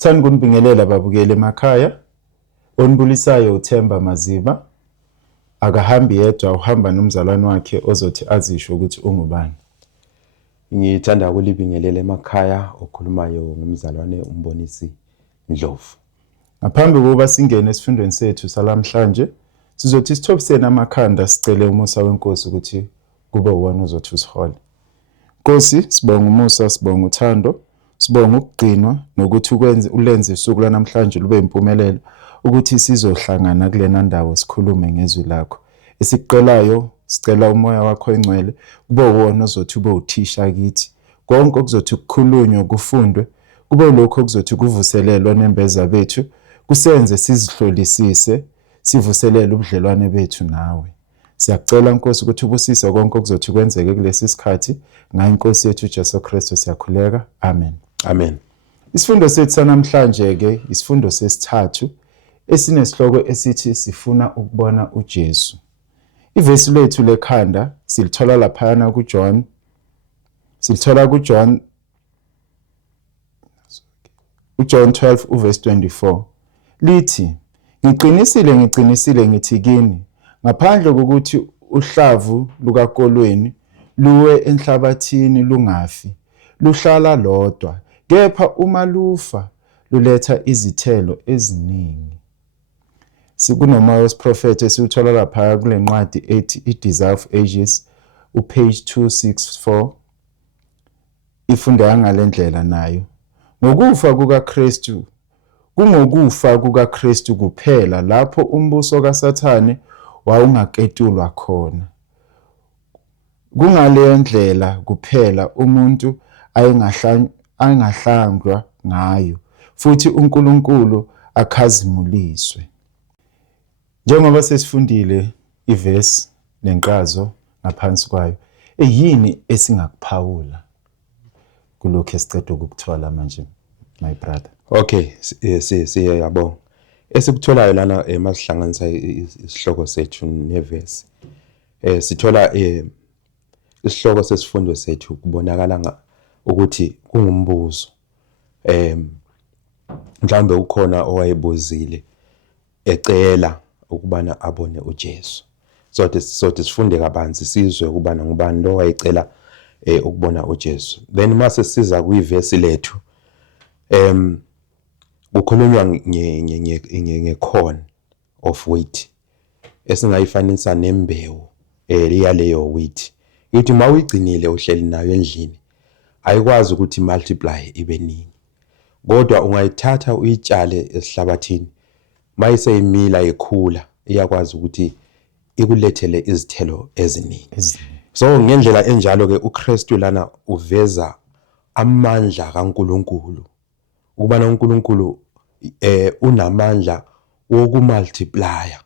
Thani kunibingelela babukeli emakhaya. Onibulisayo uThemba Maziba. Akahambi yedwa, uhamba nomzalwane wakhe ozothi azisho ukuthi ungubani. Ngithanda ukulibingelela emakhaya, okhulumayo ngumzalwane uMbonisi Ndlovu. Ngaphambi kokuba singene esifundweni sethu salamhlanje, sizothi sithobiseni amakhanda sicele umusa weNkosi ukuthi kube uwona ozothi usihole. Nkosi, sibonga umusa, sibonga uthando, sibonga ukugcinwa nokuthi ulenze usuku lanamhlanje lube impumelelo ukuthi sizohlangana kulena ndawo sikhulume ngezwi lakho. Esikuqelayo sicela umoya wakho engcwele kube uwona ozothi ube uthisha kithi. Konke okuzothi kukhulunywe kufundwe kube lokho okuzothi kuvuselelwe nembeza bethu, kusenze sizihlolisise, sivuselele ubudlelwane bethu nawe. Siyakucela Nkosi ukuthi ubusise konke okuzothi kwenzeke kulesi sikhathi ngayo iNkosi yethu Jesu Kristu siyakhuleka. Amen. Amen. Isifundo sethu sanamhlanje ke isifundo sesithathu esinesihloko esithi sifuna ukubona uJesu. Ivesi lethu lekhanda silithola laphana kuJohn. Silithola kuJohn 12 uverse 24. Lithi, ngiqinisile ngithi kini, ngaphandle kokuthi uhlavu lukakolweni luwe enhlabathini lungafi, luhlala lodwa, kepha uma lufa luletha izithelo eziningi. Sikunomoya wesiprofethi esiwuthola lapha kule ncwadi ethi I-Desire of Ages, upage 264. Ifunda ngalendlela nayo. Ngokufa kukaKristu, kungokufa kukaKristu kuphela lapho umbuso kaSathane wawungaketulwa khona. Kungaleyo ndlela kuphela umuntu ayengahlanjwa ngayo, futhi uNkulunkulu akhazimuliswe. Njengoba sesifundile ivesi nenqazo ngaphansi kwayo, yini esingakuphawula kulokho esiceda ukukuthola manje, my brother? Okay, siyabonga. Esikutholayo lana masihlanganisa isihloko sethu nevesi. Sithola isihloko sesifundo sethu kubonakala ukuthi kungumbuzo. Mhlambe ukhona owayebuzile ecela ukubana abone uJesu. Sothi sifunde kabanzi sizwe ukubana ngubani lo wayecela ukubona uJesu. Then mase siza kuyivesi lethu kukhulunywa ngecorn of wheat esingayifanisa nembewu yaleyo wheat. Yithi mawuyigcinile uhleli nayo endlini ayikwazi ukuthi multiply ibe ningi. Kodwa ungayithatha uyitshale esihlabathini, mayiseyimila ikhula iyakwazi ukuthi ikulethele izithelo eziningi. So ngendlela enjalo ke uKristu lana uveza amandla kaNkulunkulu. Ukubana uNkulunkulu unamandla wokumultiplya.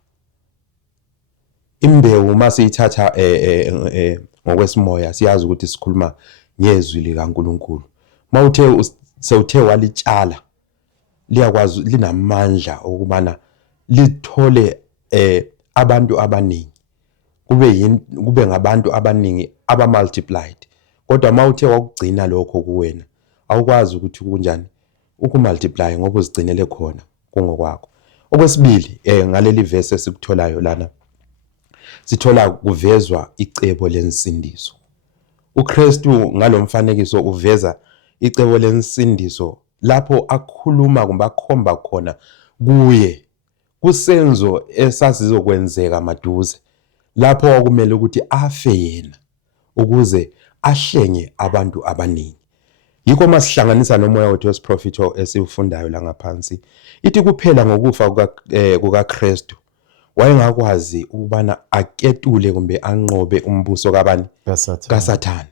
Imbewu masiyithatha ngokwesimoya siyazi ukuthi sikhuluma ngezwi likaNkulunkulu. Sewuthe walitshala liyakwazi linamandla ukubana lithole abantu abaningi, kube ngabantu abaningi abamultiplied. Kodwa mawuthe wakugcina lokho kuwena awukwazi ukuthi kunjani ukumultiply ngoba uzigcinele khona kungokwakho. Okwesibili ngaleli verse esikutholayo lana sithola kuvezwa icebo lensindiso. uKristu ngalomfanekiso uveza icebo lensindiso lapho akhuluma kumbe akhomba khona kuye kusenzo esasizokwenzeka maduze, lapho wakumele ukuthi afe yena ukuze ahlenge abantu abaningi. Yikho masihlanganisa nomoya wethu wesiprofethi esiwufundayo la ngaphansi, ithi kuphela ngokufa kukaKristu wayengakwazi ukubana aketule kumbe anqobe umbuso kabani? kaSathane.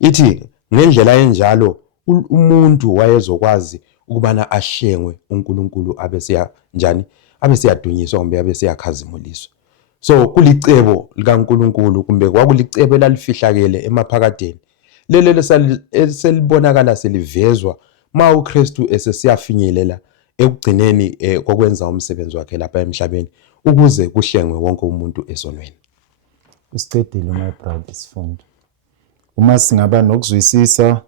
Ithi ngendlela enjalo umuntu wayezokwazi ukubana ahlengwe uNkulunkulu abesiya njani? Abesiyadunyiswa kumbe abesiyakhazimuliswa. So kulicebo likaNkulunkulu kumbe kwakulicebo elalifihlakele emaphakadeni. Lelo selibonakala selivezwa ma uKristu esesiyafinyelela ekugcineni kokwenza umsebenzi wakhe lapha emhlabeni ukuze kuhlengwe wonke umuntu esonweni. Usicedile my brother isifundo. Uma singaba nokuzwisisa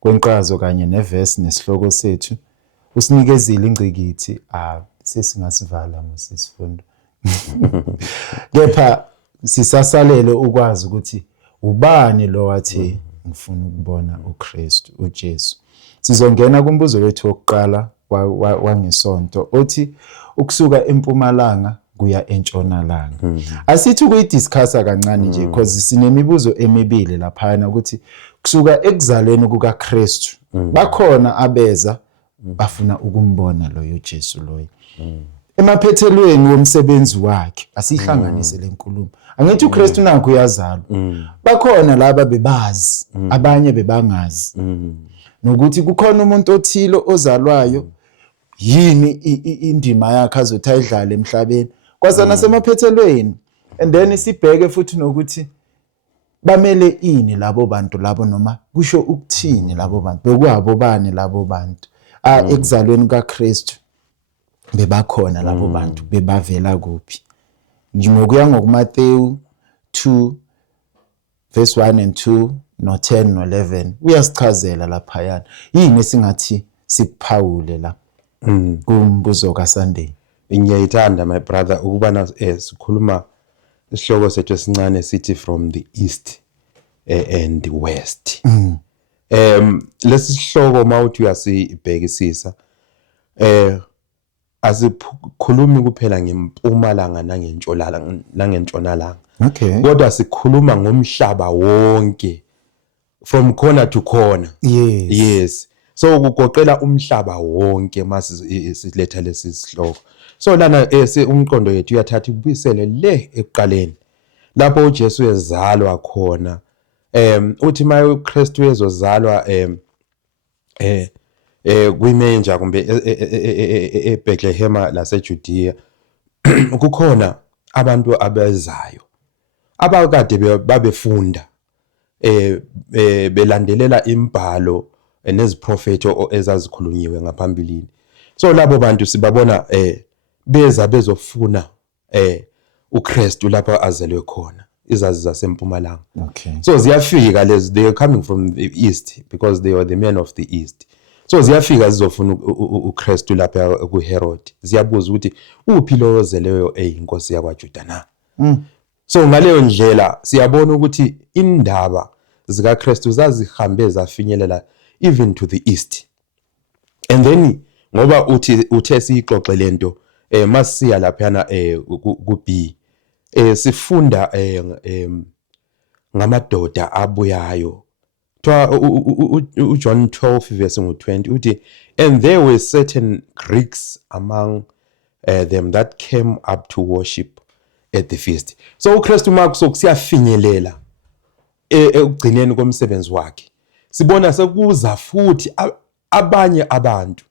kwenqazo kanye nevesi nesihloko sethu, usinikezile ingcikithi sesingasivala masisifundo. Kepha sisasalele ukwazi ukuthi ubani lo wathi ngifuna ukubona uKristu uJesu. Sizongena kumbuzo wethu wokuqala wangesonto othi ukusuka empumalanga kuya entshonalanga. Asithi ukuyidiscussa kancane nje because sinemibuzo emibili lapha ukuthi kusuka ekuzalweni kukaKristu bakhona abeza bafuna ukumbona loyo Jesu loyo. Emaphethelweni womsebenzi wakhe asihlanganise lenkulumo. Angithi uKristu nakho uyazalwa. Bakhona laba bebazi, abanye bebangazi. Nokuthi kukhona umuntu othilo ozalwayo yini indima yakhe azothi ayidlale emhlabeni. Kwazana semaphethelweni. And then sibheke futhi nokuthi bamele ini labo bantu labo noma kusho ukuthini labo bantu. Bekuhabo bani labo bantu. Ekuzalweni kaKristu bebakhona labo bantu bebavela kuphi. Ngokuya ngokuMateyu 2 verse 1 and 2 no 10 no 11 uyasichazela lapha yana. Yini esingathi sikuphawule la kumbuzo kaSunday. Ngiyayithanda my brother ukubana sikhuluma isihloko sethu esincane sithi from the east and the west. Lesi sihloko mawuthi uyasibhekisisa asikhulumi kuphela ngempumalanga nangentshonalanga. Okay. Kodwa sikhuluma ngomhlaba wonke from corner to corner. Yes. So kugoqela umhlaba wonke mase siletha lesi sihloko. So lana umqondo yethu uyathatha ubuyisele le ekuqaleni lapho uJesu ezalwa khona. Uthi maye uKristu ezozalwa kwimenja kumbe eBethlehem laseJudea kukhona abantu abezayo abakade babefunda belandelela imbhalo neziprofethi ezazikhulunyiwe ngaphambilini. So labo bantu sibabona beza bezofuna uKristu lapho azelwe khona izazi zasempumalanga. Okay. So ziyafika lezi, they are coming from the east because they were the men of the east. So ziyafika zizofuna uKristu lapha kuHerod. Ziyabuza ukuthi uphi lo ozeleyo eyinkosi yakwaJuda na. So ngaleyo ndlela siyabona ukuthi indaba zikaKristu zazihambe zafinyelela even to the east. And then ngoba uthe siyixoxe lento masiya lapha ku B sifunda ngamadoda abuyayo. John 12 verse 20 uthi and there were certain Greeks among them that came up to worship at the feast. So uKristu Mark sokusiyafinyelela ekugcineni komsebenzi wakhe. Sibona sekuza futhi abanye abantu.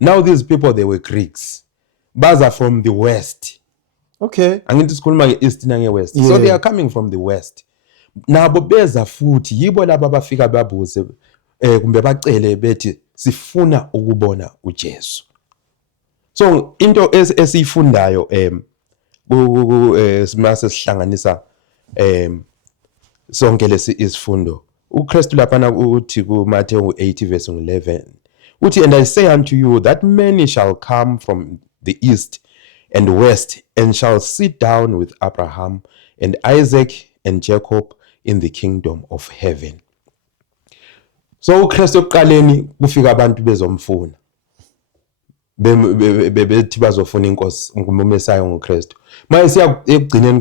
Now these people, they were Greeks. Baza from the west. Okay. Angithi sikhuluma nge-east nange-west. So they are coming from the west. Nabo beza futhi yibo laba abafika babuze kumbe bacele bethi sifuna ukubona uJesu. So into esiyifundayo simase sihlanganisa sonke lesi isifundo. uKristu lapha uthi kuMateyu 8 verse 11 uthi and I say unto you that many shall come from the east and west and shall sit down with Abraham and Isaac and Jacob in the kingdom of heaven. So uKristu ekuqaleni kufika abantu bezomfuna bethi bazofuna inkosi ngummesayo ngoKristu. Manje siya ekugcineni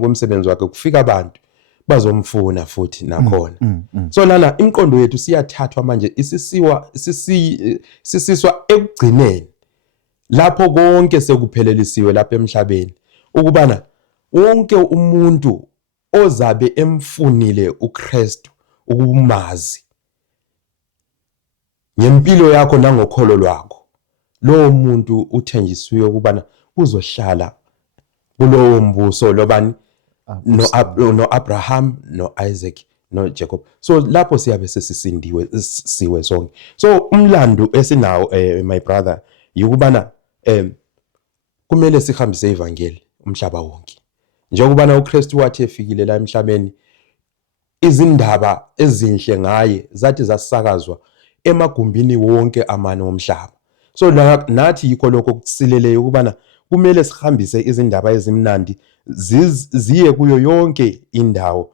komsebenzi wakhe kufika abantu bazomfuna futhi nakhona. So lana imqondo yethu siyathathwa manje sisiswa ekugcineni lapho konke sekuphelelisiwe lapha emhlabeni ukubana wonke umuntu ozabe emfunile uKristu ukumazi ngempilo yakho nangokholo lwakho lowo muntu uthenjisiwe ukubana uzohlala kulowo mbuso lobani no Abraham no Isaac no Jacob. So lapho siyabe sesisindiwe siwe sonke. So umlando esinawo my brother yikubana kumele sihambise ivangeli umhlaba wonke. Njengobana uKristu wathi efikile la emhlabeni izindaba ezinhle ngaye zathi zasakazwa emagumbini wonke amane omhlaba. So la nathi yikho lokho kusileleyo ukubana kumele sihambise izindaba ezimnandi ziye kuyo yonke indawo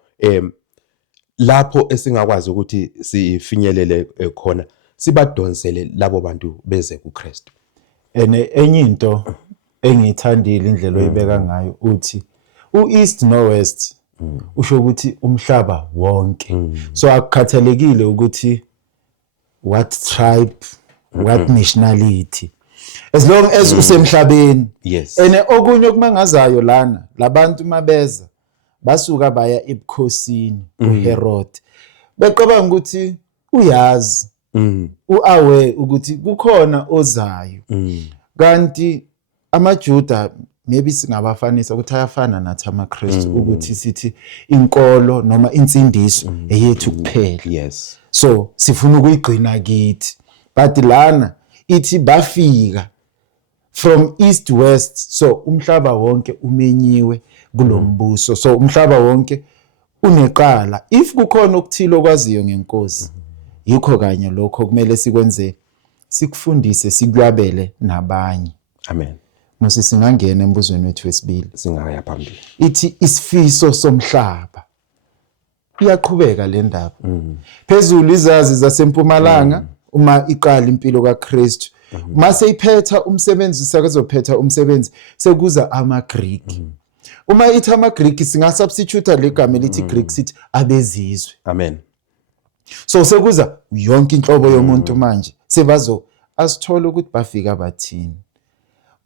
lapho esingakwazi ukuthi sifinyelele khona sibadonsele labo bantu beze kuKristu. Enye into engiyithandile indlela oyibeka ngayo uthi u-East no-West usho ukuthi umhlaba wonke. So akukhathalekile ukuthi what tribe, what nationality, as long as usemhlabeni. Yes. Okunye okumangazayo lana labantu mabeza basuka baya ebukhosini uHerod beqabanga ukuthi uyazi uaware ukuthi kukhona ozayo, kanti amaJuda maybe singabafanisa ukuthi ayafana nathi amaKristu ukuthi sithi inkolo noma insindiso eyethu kuphela. Yes. So sifuna ukuyigcina kithi, but lana ithi bafika from east west, so umhlaba wonke umenyiwe kulombuso. So umhlaba wonke uneqala. If kukhona okuthile okwaziyo ngenkosi, yikho kanye lokho kumele sikwenze, sikufundise, sikwabele nabanye. Amen. Mose singangena embuzweni wethu wesibili. Singaya phambili. Ithi isifiso somhlaba. Iyaqhubeka le ndaba. Phezulu izazi zasempumalanga uma iqala impilo kaKristu. Mase iphetha umsebenzi sakazophetha umsebenzi sekuza amaGreek. Uma ithi amaGreek singasubstitute legama elithi Greek sithi abezizwe. Amen. So sekuza yonke inhlobo yomuntu manje sebazo asithola ukuthi bafika bathini.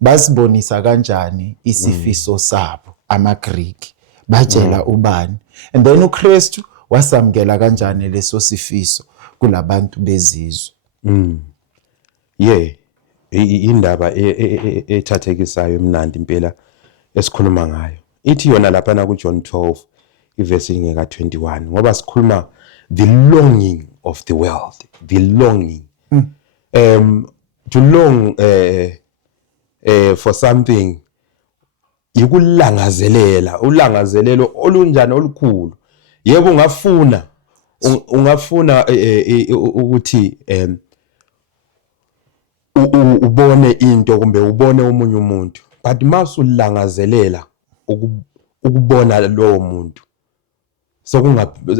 Basibonisa kanjani isifiso sabo amaGreek, batshela ubani, and then uKristu wasamkela kanjani leso sifiso kulabantu bezizwe. Yeah, indaba ethathekisayo emnandi impela esikhuluma ngayo. Ithi yona lapha na kuJohn 12 iverse ingeka 21 ngoba sikhuluma the longing of the world, the longing. To long for something yikulangazelela, ulangazelelo olunjani olukhulu. Yebo ungafuna ukuthi ubone into kumbe ubone umunye umuntu, but masulangazelela ukubona lowo muntu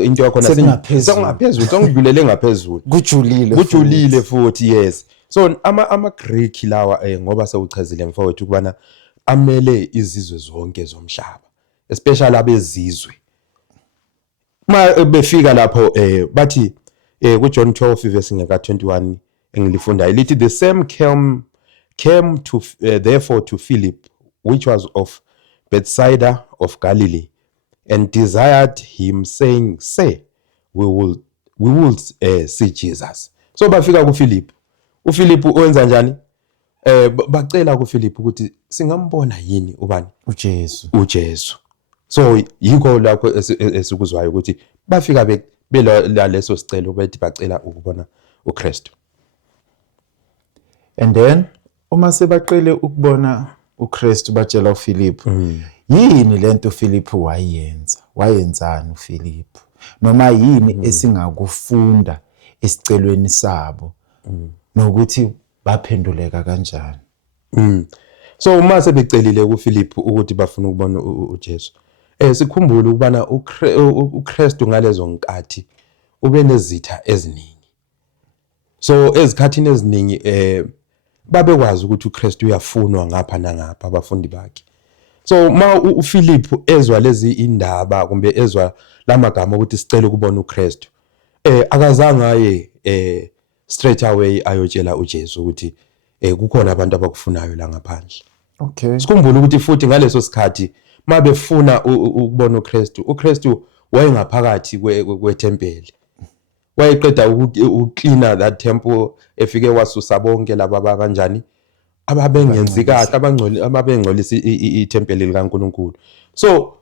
into yakho sekungaphezulu sokudlulele ngaphezulu, kujulile futhi. Yes. So ama-Greek lawa ngoba sewuchazile mfowethu ukubana amele izizwe zonke zomhlaba, especially abezizwe. Ma befika lapho bathi kuJohn 12 verse ngeka 21 engilifunda lithi the same came to therefore to Philip, which was of Bethsaida of Galilee, and desired him, saying, say, we will see Jesus. So bafika kuPhilip. uPhilip wenza njani? Bacela kuPhilip ukuthi singambona yini ubani? uJesu. So yikho lapho esikuzwayo ukuthi bafika leso sicelo bethi bacela ukubona uKristu. And then uma sebaqele ukubona uKristu batshela uPhilip, yini lento uPhilip wayenzani uPhilip? Noma yini esingakufunda esicelweni sabo nokuthi baphenduleka kanjani? So uma sebecelile kuPhilip ukuthi bafuna ukubona uJesu, sikhumbule ukubana uKristu ngalezo nkathi ube nezitha eziningi. So ezikhathini eziningi babekwazi ukuthi uKristu uyafunwa ngapha nangapha abafundi bakhe. So ma uPhilip ezwa lezi indaba kumbe ezwa lamagama ukuthi sicela ukubona uKristu, akazange aye straight away ayotshela uJesu ukuthi kukhona abantu abakufunayo la ngaphandle. Okay. Sikhumbule ukuthi futhi ngaleso sikhathi mabefuna ukubona uKristu wayengaphakathi kwethempeli. Wayeqeda ucleaner that temple, efike wasusa bonke laba kanjani ababengenzi kahle, ababengcolisa ithempeli likaNkulunkulu. So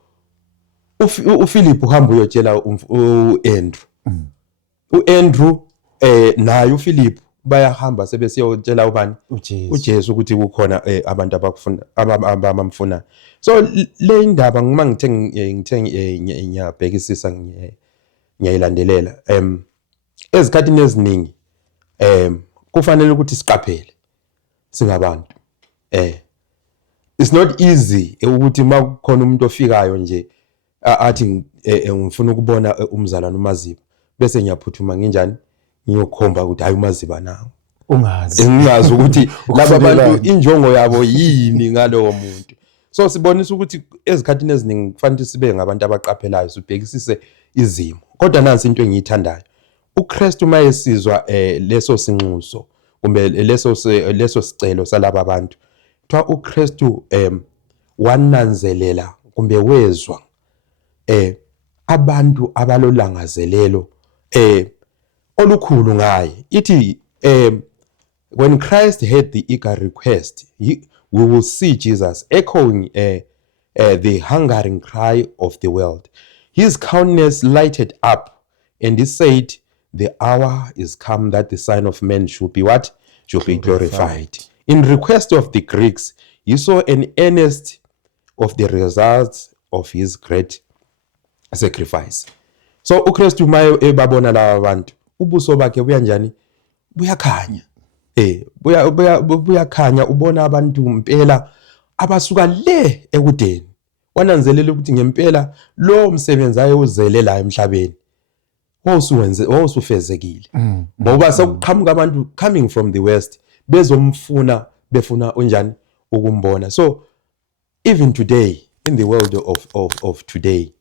uPhilip uhamba uyotshela uAndrew. uAndrew naye uPhilip bayahamba sebesiyotshela ubani? uJesu ukuthi kukhona abantu abamfuna. So le indaba ngima ngithe ngiyabhekisisa ngiyayilandelela ezikhathini eziningi kufanele ukuthi siqaphele singabantu. It's not easy ukuthi makukhona umuntu ofikayo nje athi ngifuna ukubona umzalwane uMaziba bese ngiyaphuthuma nginjani ngiyokhomba ukuthi hayi uMaziba nawo ngingazi ukuthi laba bantu injongo yabo yini ngalowo muntu. So sibonisa ukuthi ezikhathini eziningi kufanele sibe ngabantu abaqaphelayo sibhekisise izimo. Kodwa nansi into engiyithandayo, uKristu mayesizwa leso sinxuso kumbe leso sicelo salaba abantu, kuthiwa uKristu wananzelela kumbe wezwa abantu abalolangazelelo olukhulu ngaye. Ithi when Christ heard the eager request, we will see Jesus echoing the hungering cry of the world. His countenance lighted up, and he said, "The hour is come that the Son of Man should be what? Should be glorified." In request of the Greeks, he saw an earnest of the results of his great sacrifice. So uKristu maye ebabona laba bantu, ubuso bakhe buyanjani? Buyakhanya. Buyakhanya, ubona abantu impela abasuka le ekudeni. Wananzelela ukuthi ngempela lo msebenzi ayewuzele la emhlabeni wawusufezekile. Ngoba sokuqhamuka abantu coming from the west bezomfuna befuna unjani ukumbona. So even today in the world of today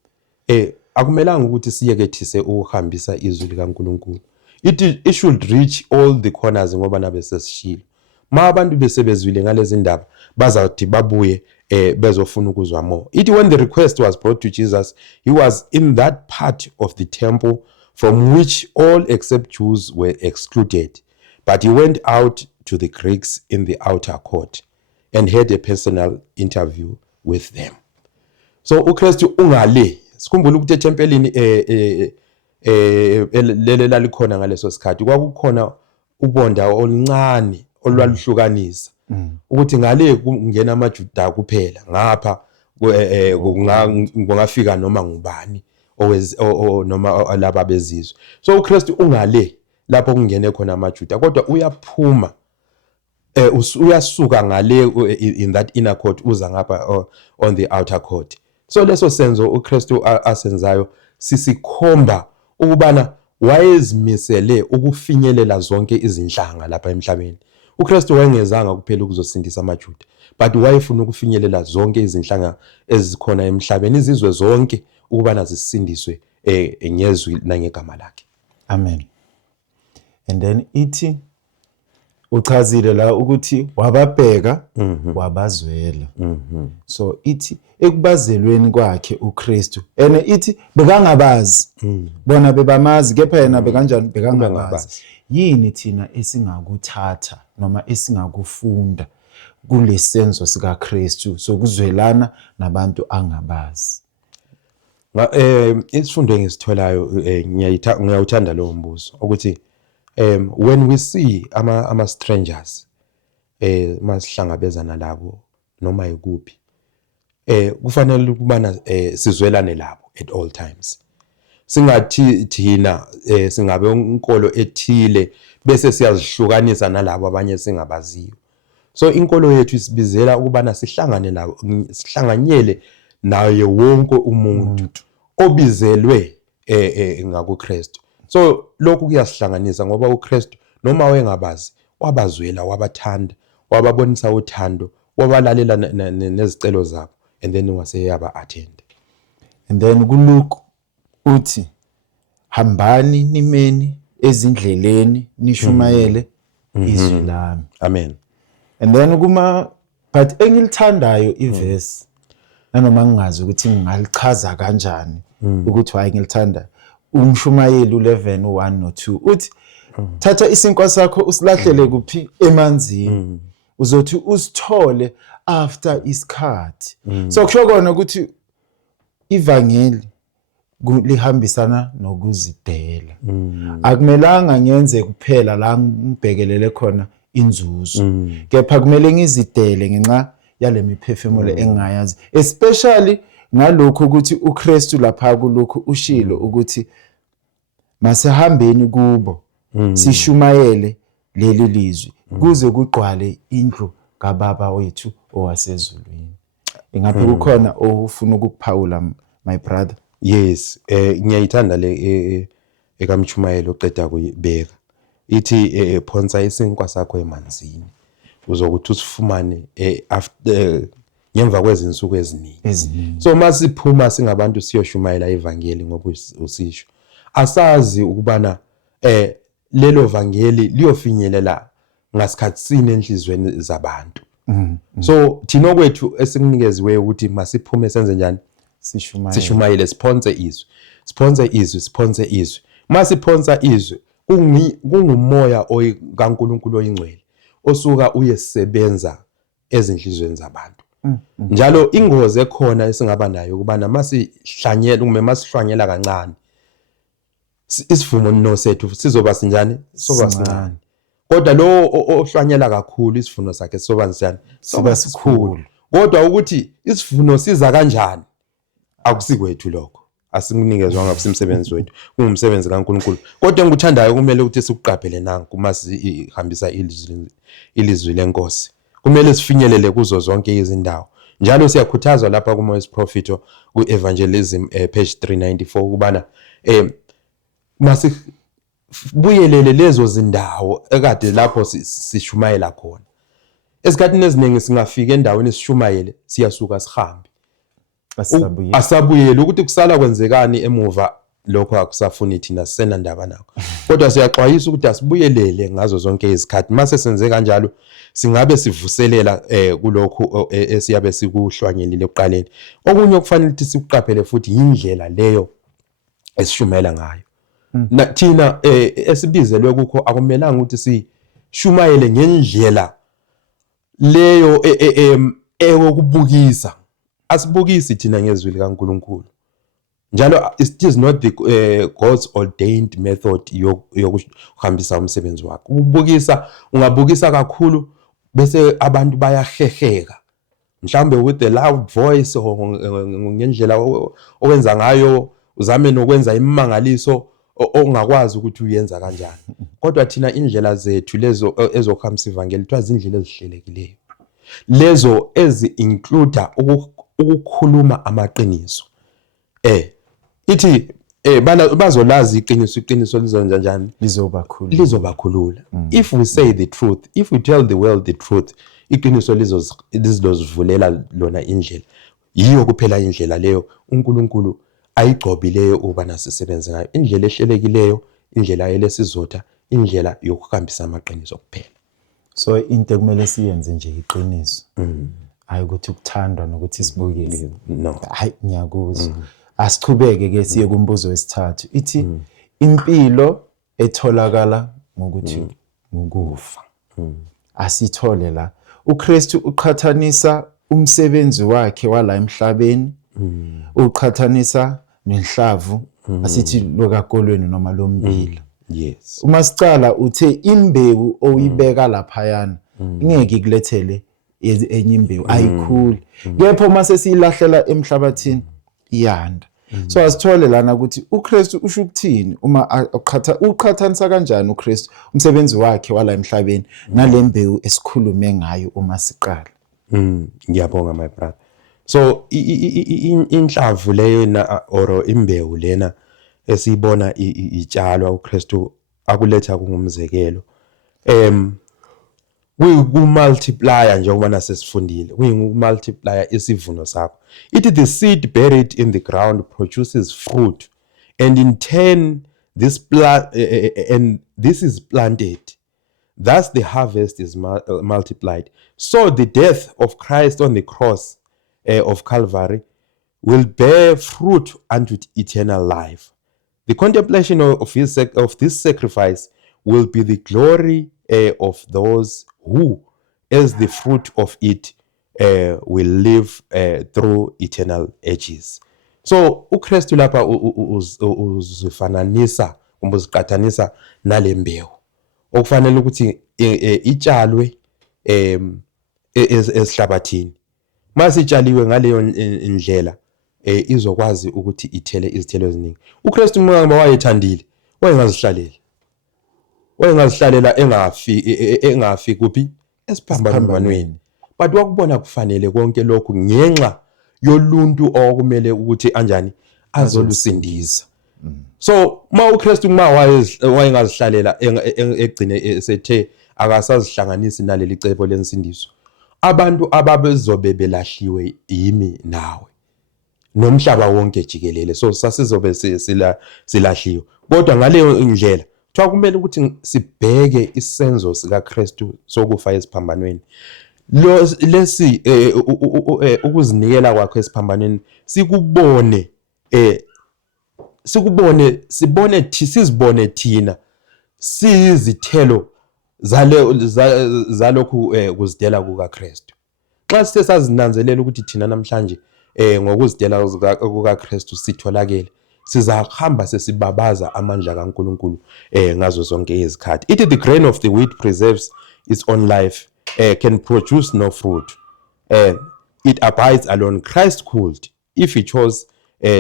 akumelanga ukuthi siyekethise ukuhambisa izwi likaNkulunkulu. It should reach all the corners ngoba nabe sesishilo. Ma abantu besebezwile ngalezi ndaba bazathi babuye bezofuna ukuzwa more. It when the request was brought to Jesus, he was in that part of the temple from which all except Jews were excluded, but he went out to the Greeks in the outer court and had a personal interview with them. So uKristu ungale sikhumbula ukuthi etempelini lele lalikhona ngaleso sikhathi kwakukhona ubonda oluncane olwaluhlukanisa ukuthi ngale kungena amaJuda kuphela, ngapha kungafika noma ngubani noma laba bezizwe. So uKristu ungale lapho kungene khona amaJuda, kodwa uyaphuma uyasuka ngale in that inner court uza ngapha on the outer court. So leso senzo uKristu asenzayo sisikhomba ukubana wayezimisele ukufinyelela zonke izinhlanga lapha emhlabeni. uKristu wayengezanga kuphela ukuzosindisa amaJuda, but wayefuna ukufinyelela zonke izinhlanga ezikhona emhlabeni, izizwe zonke ukubana zisindiswe ngezwi nangegama lakhe. Amen. And then ithi uchazile la ukuthi wababheka wabazwela. So ithi ekubazelweni kwakhe uKristu ene ithi bekangabazi bona bebamazi kepha yena bekanjani bekangabazi. Yini thina esingakuthatha noma esingakufunda kulesenzo sika Kristu sokuzwelana nabantu angabazi? Isifundo engisitholayo ngiyawuthanda lo mbuzo ukuthi when we see ama strangers masihlangabezana labo noma ikuphi kufanele ukubana sizwelane labo at all times. Singathi thina singabe unkolo ethile bese siyazihlukanisa nalabo abanye singabaziyo. So inkolo yethu isibizela ukubana sihlangane nabo, sihlanganyele naye wonke umuntu obizelwe ngakuKristu. So lokhu kuyasihlanganisa ngoba uKristu noma wayengabazi wabazwela, wabathanda, wababonisa uthando, wabalalela nezicelo zabo, and then waseyaba attend. And then kuLuke uthi hambani nimeni ezindleleni nishumayele izwi lami. Amen. And then but engilithandayo iverse nanoma ngingazi ukuthi ngingalichaza kanjani ukuthi hayi ngilithanda umshumayeli 11:1 no 2 uthi thatha isinkwa sakho usilahlele kuphi emanzini uzothi usithole after isikhathi. So kusho kona ukuthi ivangeli lihambisana nokuzidela. Akumelanga ngenze kuphela la ngibhekelele khona inzuzo, kepha kumele ngizidele ngenxa yale miphefumulo engayazi, especially ngalokho ukuthi uKristu lapha kulokho ushilo ukuthi masihambeni kubo sishumayele leli lizwi kuze kugqwale indlu kaBaba wethu owasezulwini. Ingabe kukhona ofuna ukukuphawula my brother? Yes, ngiyayithanda le ekamchumayelo oqeda kuyibeka. Ithi phonsa isinkwa sakho emanzini uzokuthi usifumane after ngemva kwezinsuku eziningi. So masiphuma singabantu siyoshumayela ivangeli ngoba usisho. Asazi ukubana lelo vangeli liyofinyelela ngasikhathi sini enhlizweni zabantu. So thina kwethu esikunikeziwe ukuthi masiphume senze njani? Sishumayele, sponsor izwi. Masiphonsa izwi kungumoya kaNkulunkulu oyingcwele osuka uyesebenza ezinhlizweni zabantu. Njalo ingozi ekhona esingaba nayo ukubana masihlanyela kancane isivumo nosethu sizoba sinjani? Soba sincane. Kodwa lo ohlanyela kakhulu isivuno sakhe soba sikhulu. Kodwa ukuthi isivuno siza kanjani akusikwethu lokho. Asinginikezwa ngabusimsebenzi wethu, kungumsebenzi kaNkulunkulu. Kodwa engikuthandayo kumele ukuthi sikuqaphele nanku masihambisa ilizwi lenkosi. Kumele sifinyelele kuzo zonke izindawo. Njalo siyakhuthazwa lapha kuMoyes Prophet ku-Evangelism page 394 ukubana masibuyelele lezo zindawo ekade lapho sishumayela khona. Esikhathini eziningi singafika endaweni sishumayele siyasuka sihambe. Asabuyele ukuthi kusala kwenzekani emuva lokho akusafuni thina sena ndaba nakho. Kodwa siyaxwayisa ukuthi asibuyelele ngazo zonke izikhathi. Mase senze kanjalo singabe sivuselela kulokho esiyabe sikuhlwanyelile ekuqaleni. Okunye okufanele ukuthi sikuqaphele futhi indlela leyo esishumayela ngayo. Thina esibizelwe kukho akumelanga ukuthi sishumayele ngendlela leyo ekubukisa. Asibukisi thina ngezwi likaNkulunkulu. Njalo it is not the God's ordained method yokuhambisa umsebenzi wakhe. Ungabukisa kakhulu bese abantu bayaheheka. Mhlambe with the loud voice ngendlela owenza ngayo uzame nokwenza imimangaliso ongakwazi ukuthi uyenza kanjani. Kodwa thina indlela zethu lezo ezokuhambisa ivangeli kuthiwa izindlela ezihlelekileyo. Lezo ezi-include ukukhuluma amaqiniso. Ithi bazolazi iqiniso lizonza njani? Lizobakhulula. If we say the truth, if we tell the world the truth, iqiniso lizozivulela lona indlela. Yiyo kuphela indlela leyo uNkulunkulu ayigcobileyo ubana sisebenze ngayo. Indlela ehlelekileyo, indlela elesizotha, indlela yokuhambisa amaqiniso kuphela. So into kumele siyenze nje iqiniso. Hayi ukuthi ukuthandwa nokuthi sibukise. No. Hayi ngiyakuzwa. Asichubeke ke siye kumbuzo wesithathu. Ithi impilo etholakala ngokuthi ukufa. Asithole la. uKristu uqhathanisa umsebenzi wakhe wala emhlabeni, uqhathanisa nenhlavu asithi lokakolweni noma lombila. Yes. Uma sicala uthe imbewu oyibeka laphayana ingeke ikulethele enye imbewu ayikhuli. Kepha mase siyilahlela emhlabathini iyanda. So asithole lana ukuthi uKristu usho ukuthini uma uqhathanisa kanjani uKristu umsebenzi wakhe wala emhlabeni nalembewu esikhulume ngayo uma siqala. Ngiyabonga my brother. So inhlavu leyo or imbewu lena esibona itshalwa uKristu akuletha kungumzekelo. Multiplier njengoba nasesifundile. Multiplier isivuno sakho. It is the seed buried in the ground produces fruit, and in turn this is planted. Thus the harvest is multiplied. So the death of Christ on the cross of Calvary will bear fruit unto eternal life. The contemplation of this sacrifice will be the glory of those who, as the fruit of it, will live through eternal ages. So uKristu lapha uzifananisa kumbe uziqhathanisa nalembewu okufanele ukuthi itshalwe esihlabathini. Masitshaliwe ngaleyo indlela izokwazi ukuthi ithele izithelo eziningi. uKristu uma wayethandile wayengazihlaleli. wayengazihlalela engafi kuphi esiphambanweni, but wakubona kufanele konke lokhu ngenxa yoluntu okumele ukuthi anjani azolusindisa. So ma uKristu wayengazihlalela egcine esethe akasazihlanganisi naleli cebo lensindiso, abantu ababezobe belahliwe yimi nawe nomhlaba wonke jikelele, so sasizobe silahliwe. Kodwa ngaleyo indlela kuthiwa kumele ukuthi sibheke isenzo sikaKristu sokufa esiphambanweni. Lesi ukuzinikela kwakhe esiphambanweni sizibone thina sizithelo zalokhu kuzidela kukaKristu. Xa sithe sazinanzelela ukuthi thina namhlanje ngokuzidela kukaKristu sitholakele, sizahamba sesibabaza amandla kaNkulunkulu ngazo zonke izikhathi. Ithi the grain of the wheat preserves its own life, can produce no fruit. It abides alone. Christ could, if he chose,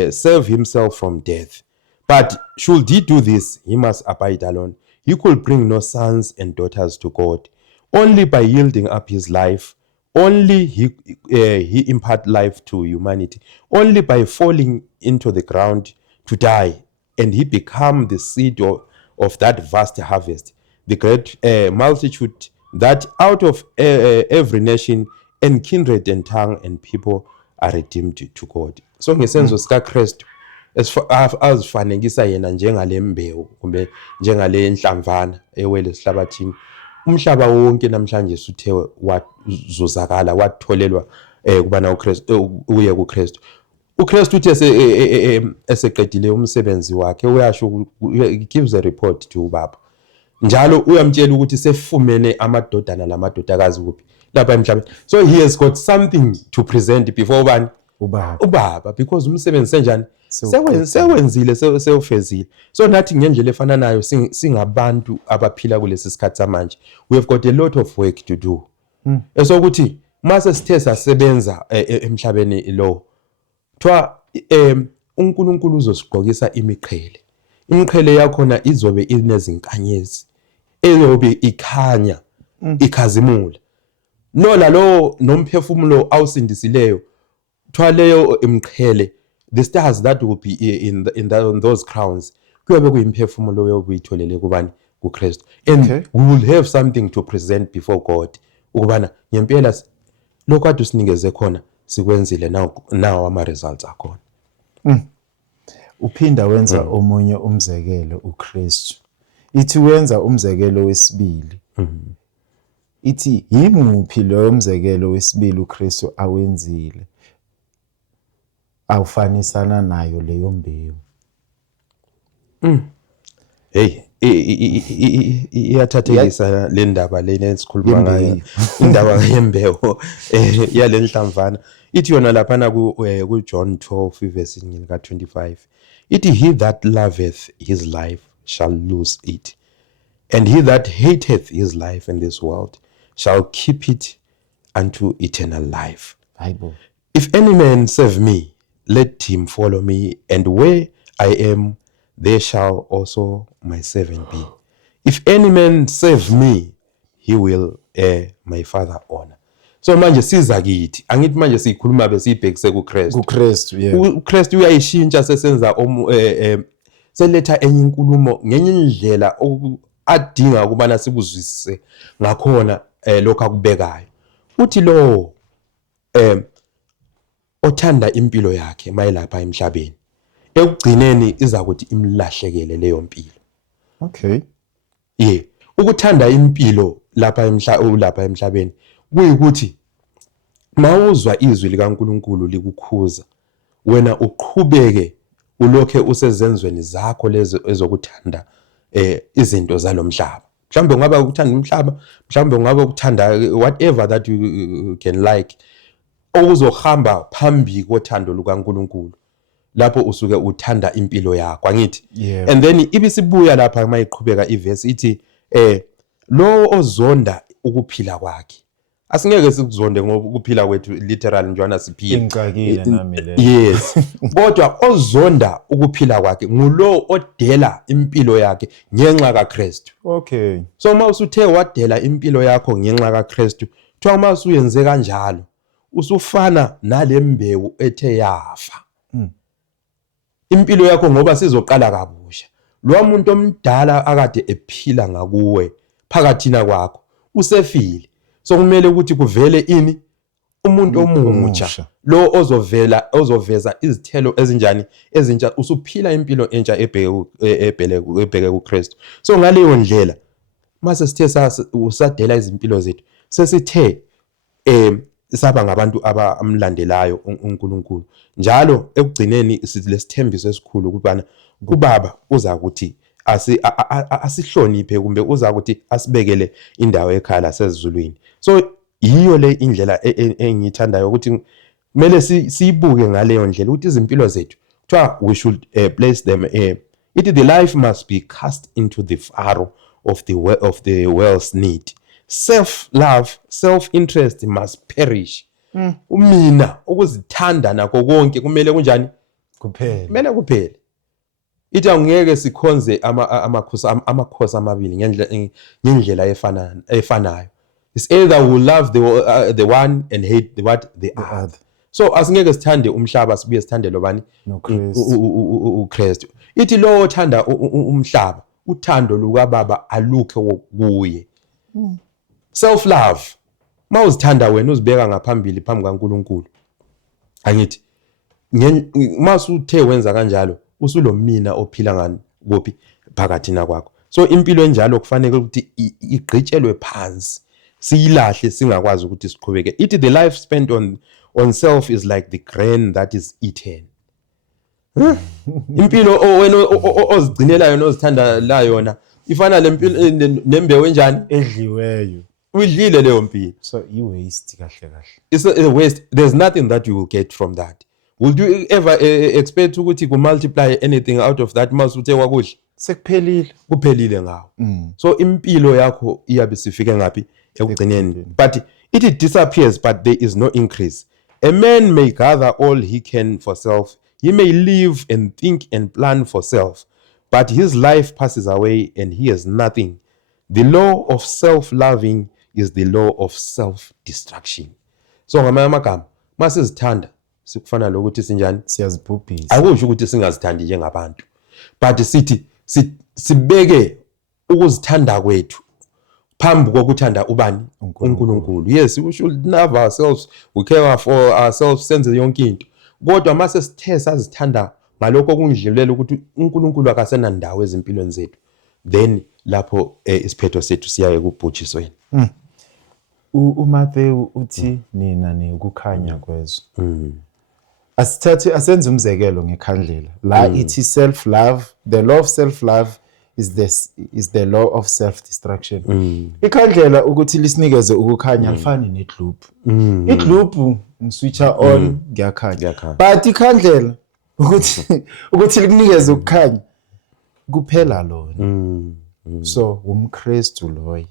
save himself from death. But should he do this, he must abide alone. He could bring no sons and daughters to God. Only by yielding up his life, only he impart life to humanity. Only by falling into the ground to die, and he become the seed of that vast harvest, the great multitude that out of every nation and kindred and tongue and people are redeemed to God. So ngesenzo sikaKristu azifanekisa yena njengale mbewu kumbe njengale nhlamvana ewele esihlabathini. Umhlaba wonke namhlanje suthe wazuzakala watholelwa kubana uKristu uye kuKristu. uKristu uthe eseqedile umsebenzi wakhe uyasho, gives a report to ubaba. Njalo uyamtshela ukuthi sefumene amadodana lamadodakazi kuphi lapha emhlabeni. So he has got something to present before ubaba, because umsebenzi senjani sewenzile sewufezile. So nathi ngendlela efana nayo singabantu abaphila kulesi sikhathi samanje, we have got a lot of work to do. Esokuthi mase sithe sasebenza emhlabeni lo, kuthiwa uNkulunkulu uzosigqokisa imiqhele. Imiqhele yakhona izobe inezinkanyezi, ezobe ikhanya ikhazimula. Nola lo nomphefumulo awusindisileyo, kuthiwa leyo imiqhele, the stars that will be in those crowns, kuyobe kuyimphefumulo yobuyitholele kubani kuKristu. And we will have something to present before God ukubana ngempela lokho ade usinikeze khona sikwenzile, now ama results akhona. Uphinda wenza omunye umzekelo uKristu. Ithi wenza umzekelo wesibili. Ithi yimuphi lo umzekelo wesibili uKristu awenzile awufanisana nayo leyo mbewu? Hey, iyathathekisa le ndaba lena esikhuluma ngayo, indaba yembewu yale nhlamvana. Ithi yona laphana ku John 12 verse 25. Ithi he that loveth his life shall lose it, and he that hateth his life in this world shall keep it unto eternal life. Bible. If any man serve me, let him follow me, and where I am, there shall also my servant be. If any man serve me, he will my Father honor. So manje siza kithi, angithi manje sikhuluma besibhekise kuKristu. kuKristu, yeah. uKristu uyayishintsha sesenza seletha enye inkulumo ngenye indlela adinga ukubana sikuzwisise ngakhona lokho akubekayo. Uthi lo othanda impilo yakhe mayelapha emhlabeni, ekugcineni iza kuthi imlahlekele leyo mpilo. Okay. Yeah, ukuthanda impilo lapha emhlabeni kuyikuthi mawuzwa izwi likaNkulunkulu likukhuza, wena uqhubeke ulokhe usezenzweni zakho lezo ezokuthanda izinto zalomhlaba. Mhlambe ngabe ukuthanda umhlaba, mhlambe ngabe ukuthanda whatever that you can like, okuzohamba phambi kothando lukaNkulunkulu. Lapho usuke uthanda impilo yakho, angithi? Yeah. And then ibisibuya lapha mayiqhubeka iverse ithi lo ozonda ukuphila kwakhe asingeke sikuzonde ngoba ukuphila kwethu literal njwana siphila Ingicakile nami le. yes kodwa ozonda ukuphila kwakhe ngulo odela impilo yakhe ngenxa kaKristu. Okay. So uma usuthe wadela impilo yakho ngenxa kaKristu kuthiwa uma usuyenze kanjalo usufana nalembewu ethe yafa. Impilo yakho ngoba sizoqala kabusha. Lo muntu omdala akade ephila ngakuwe phakathina kwakho usefile. So kumele ukuthi kuvele ini umuntu omutsha lo ozoveza izithelo ezinjani ezintsha usuphila impilo entsha ebheke kuKristu. So ngaleyo ndlela mase sithe usadela izimpilo zethu sesithe saba ngabantu abamlandelayo uNkulunkulu njalo ekugcineni silesithembiso esikhulu ukubana ubaba uza kuthi asihloniphe kumbe uza ukuthi asibekele indawo ekhaya lasezulwini. So yiyo le indlela engithandayo ukuthi kumele siyibuke ngaleyo ndlela ukuthi izimpilo zethu kuthiwa we should place them the life must be cast into the furrow of the world's need. Self-love, self-interest must perish. Umina ukuzithanda nakho konke kumele kunjani Kuphela. kumele kuphele. Ithi angeke sikhonze amakhosi amabili ngendlela efanayo. It's either we love the one and hate the other. So asingeke sithande umhlaba sibuye sithande lobani uKristu. Ithi lo othanda umhlaba uthando lukaBaba alukho kuye. Self love mawuzithanda wena uzibeka ngaphambili phambi kaNkulunkulu angithi masuthe wenza kanjalo usulomina ophila ngani kuphi phakathina kwakho. So impilo enjalo kufanele ukuthi igqitshelwe phansi siyilahle singakwazi ukuthi siqhubeke. Ithi the life spent on self is like the grain that is eaten. Impilo wena ozigcinela yona ozithanda la yona ifana lempilo nembewu enjani Edliweyo. Udlile leyo mpilo. So i-waste kahle kahle. It's a waste. There's nothing that you will get from that. Would you ever expect ukuthi ku multiply anything out of that masuthe kwakudla? Sekuphelile. Kuphelile ngawo. So impilo yakho iyabe sifike ngapi ekugcineni. But it disappears but there is no increase. A man may gather all he can for self. He may live and think and plan for self. But his life passes away and he has nothing. The law of self-loving is the law of self-destruction. So ngamanye amagama masizithanda sikufana lokuthi sinjani Siyazibhubhisa. akusho ukuthi singazithandi njengabantu but sithi sibeke ukuzithanda kwethu phambi kokuthanda ubani uNkulunkulu. Yes, we should love ourselves, we care for ourselves senze yonke into kodwa mase sithe sazithanda ngalokho okungidlilela ukuthi uNkulunkulu akasena ndawo ezimpilweni zethu then lapho isiphetho sethu siyaye kubhujisweni. uMathewu uthi nina ukukhanya kwezwe. Asithathe asenze umzekelo ngekhandlela la ithi self love, the law of self love is the law of self destruction. Ikhandlela ukuthi lisinikeze ukukhanya lifani neglobe. Iglobe ngiswitcha on ngiyakhanya. But ikhandlela ukuthi likunikeze ukukhanya kuphela lona. So umKristu loyo